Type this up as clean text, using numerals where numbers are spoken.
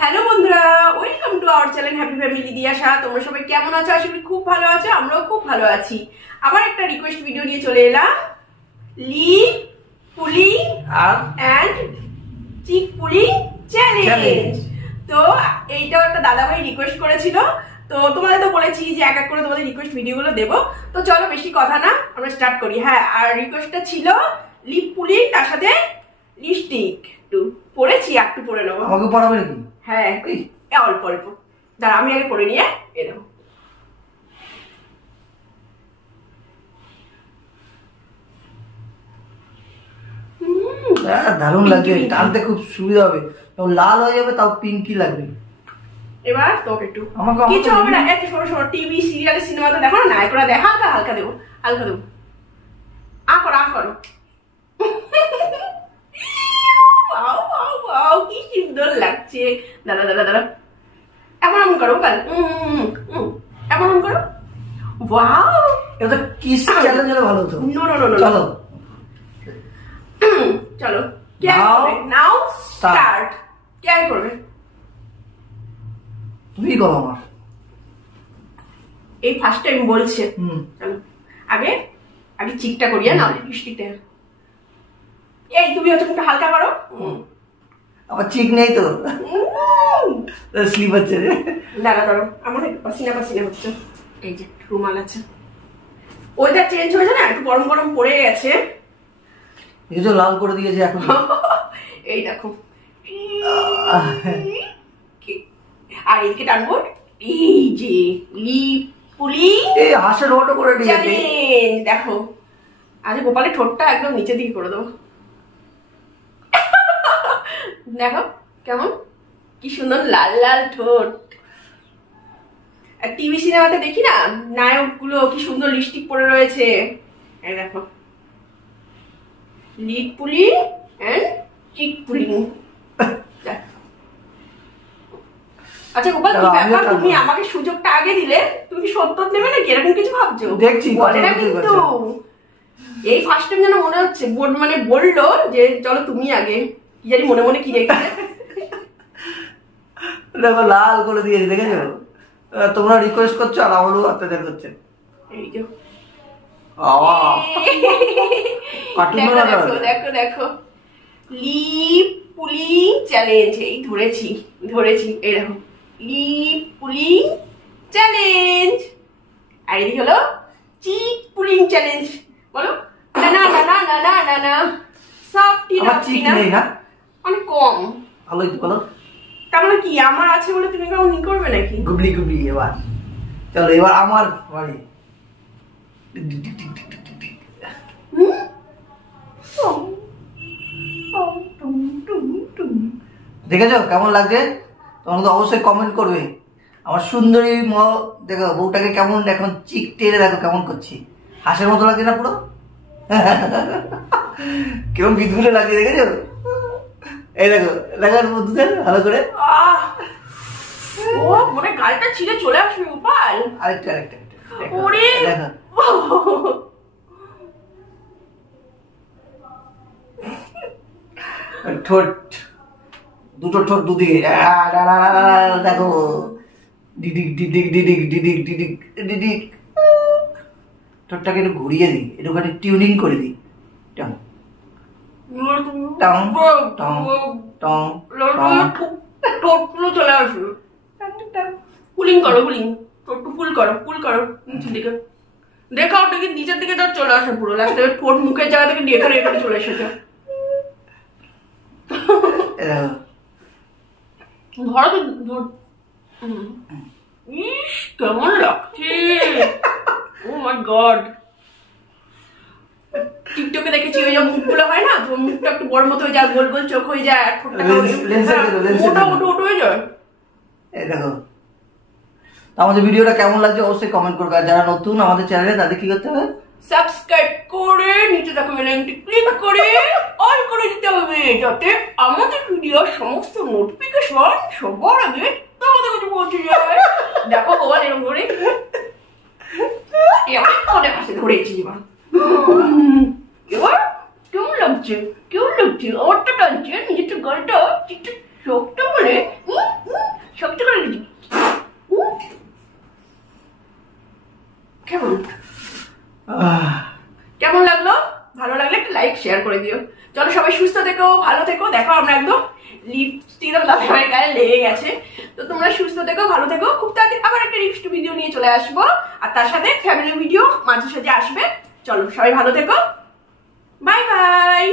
Hello বন্ধুরা, welcome to our channel happy family Diyasha. তোমরা সবাই কেমন আছো? আশা করি খুব ভালো আছো। আমরাও খুব ভালো আছি। আবার একটা রিকোয়েস্ট ভিডিও নিয়ে চলে এলাম, lip pulling and cheek pulling challenge. তো এইটাও একটা দাদাভাই রিকোয়েস্ট করেছিল, তো তোমাদের তো বলেছি যে এক এক করে তোমাদের রিকোয়েস্ট ভিডিওগুলো দেবো। তো চলো বেশি কথা না, আমরা স্টার্ট করি। হ্যাঁ, আর রিকোয়েস্টটা ছিল লিপ পুলিং, তার সাথে লিপস্টিক একটু পরেছি, একটু পরে নেবো। আমাকে পড়াবে নাকি? হ্যাঁ, অল্প অল্প। দাঁড়া, আমি আগে পরে নিয়ে এরকম। দারুণ লাগবে, টানতে খুব সুবিধা হবে। লাল হয়ে যাবে, তাও পিঙ্কি লাগবে। এবার তোকে একটু কিছু হবে না, একটু ছোট ছোট টিভি সিরিয়ালে সিনেমাতে দেখো না, নায়করা দেয়, হালকা হালকা দেবো, হালকা দেবো। আ করো কি সুন্দর লাগছে। দাঁড়া দাঁড়া দাঁড়া, এমন করো কাল, এমন করো। ওয়াও, এটা কিস চ্যালেঞ্জ হলে ভালো হতো। নো নো নো নো, চলো চলো, কে করবে? নাও স্টার্ট। কে করবে? তুমি করো। আমার এই ফার্স্ট টাইম বলছে। চলো আগে আগে চিকটা করিয়া না, লিপস্টিকটা। এই তুমি হচ্ছে একটু হালকা করো। আমার চিক নেই তো, স্লিপ হচ্ছে। দাঁড়া দাঁড়ো, আমার একটু পাসিনা পাসিনা হচ্ছে। এই যে রুমাল আছে, ওয়েদার চেঞ্জ হয়েছে না, একটু গরম গরম পড়ে গেছে। এই যে লাল করে দিয়েছে এখন। এই দেখো, আর এদিকে টানবো। এই যে লিপ পুলিং, এই হাসের ওটো করে দিয়েছে। দেখো, আজ গোপালের ঠোঁটটা একদম নিচের দিকে করে দেবো। দেখো কেমন, কি সুন্দর লাল লাল ঠোঁট। আর টিভি সিনেমাতে দেখি না, নায়ক গুলো কি সুন্দর লিপস্টিক পরে রয়েছে। এই দেখো, lip pulling and cheek pulling. আচ্ছা গোপাল, তুমি আমাকে সুযোগটা আগে দিলে, তুমি সত্য নেবে নাকি এরকম কিছু ভাবছো? দেখছি, বলে না কিন্তু। এই ফার্স্ট টাইম যেন মনে হচ্ছে মানে বললো যে চলো তুমি আগে, কি জানি মনে মনে কি রেখেছে। দেখো লাল করে দিয়েছে, দেখেছো? তোমরা রিকোয়েস্ট করছো আর আমারও অত্যাচার করছে। এই যে দেখো দেখো দেখো, লিপ পুলিং চ্যালেঞ্জ। এই ধরেছি ধরেছি, এই দেখো লিপ পুলিং চ্যালেঞ্জ। আর এই হলো চিক পুলিং চ্যালেঞ্জ। বলো না না না না না না না, সফট না, অনেক কম। ভালোই তো, বলো। তার মানে কি আমার আছে বলে তুমি কেমন নি করবে নাকি? গুবলি গুবলি। এবার চলো, এবার আমার বাড়ি। দেখেছো কেমন লাগছে? তোমরা তো অবশ্যই কমেন্ট করবে। আমার সুন্দরী দেখো বউটাকে কেমন এখন চিক টেনে দেখো কেমন করছি। হাঁসের মতো লাগছে না পুরো? কেমন বিদগুলো লাগছে, দেখেছো? এই দেখো দেখার মধ্যে ভালো করে। ও মনে গালটা ছিঁড়ে চলে আসবে গোপাল। আরেকটা আরেকটা ওরে ঠোঁট, দুটো ঠোঁট দুদিকে। দেখো ডিডিক ডিডিক ডিডিক ডিডিক ডিডিক ডিডিক। ঠোঁটটাকে একটু ঘুরিয়ে দিই, একটুখানি টিউনিং করে দিই। টং টং টং টং ঠোঁটগুলো চলে আসবে। পুলিং করো, পুলিং ঠোঁটটু ফুল করো, ফুল করো নিচের দিকে। দেখাও দেখি নিচের দিকে তার চলে আসে পুরো, লাস্টে ঠোঁট মুখের জায়গা থেকে এখানে এখানে চলে এসেছে। ধরো তো, ইস কেমন লাগছে। ও মাই গড, টিকটকে দেখেছি ওই যে মুখগুলো হয় না, তো মুখটা একটু বড় মতো হয়ে যায়, গোল গোল চোখ হয়ে যায়, মোটা ওটো হয়ে যায়। এই দেখো, আমাদের ভিডিওটা কেমন লাগছে অবশ্যই কমেন্ট করবে। আর যারা নতুন আমাদের চ্যানেলে, তাদের কি করতে হবে? সাবস্ক্রাইব করে নিচে দেখো বেলআইকনটি ক্লিক করে অল করে দিতে হবে, যাতে আমাদের ভিডিওর সমস্ত নোটিফিকেশন সবার আগে তোমাদের কাছে পৌঁছে যায়। দেখো গোপাল এরকম করে অনেক হাসি ধরেছি। এবার কেমন লাগছে? কেমন লাগছে? আমারটা টানছে নিজের গালটা, শোকটা বলে কেমন লাগলো? ভালো লাগলে একটা লাইক শেয়ার করে দিও। চলো সবাই সুস্থ থেকো, ভালো থেকো। দেখো আমরা একদম লিপস্টিক দাদাভাই গায়ে লেগে গেছে। তো তোমরা সুস্থ থেকো, ভালো থেকো। খুব তাড়াতাড়ি আবার একটা রিকোয়েস্ট ভিডিও নিয়ে চলে আসবো, আর তার সাথে ফ্যামিলি ভিডিও মাঝে সাঝে আসবে। চলো সবাই ভালো থেকো, বাই বাই।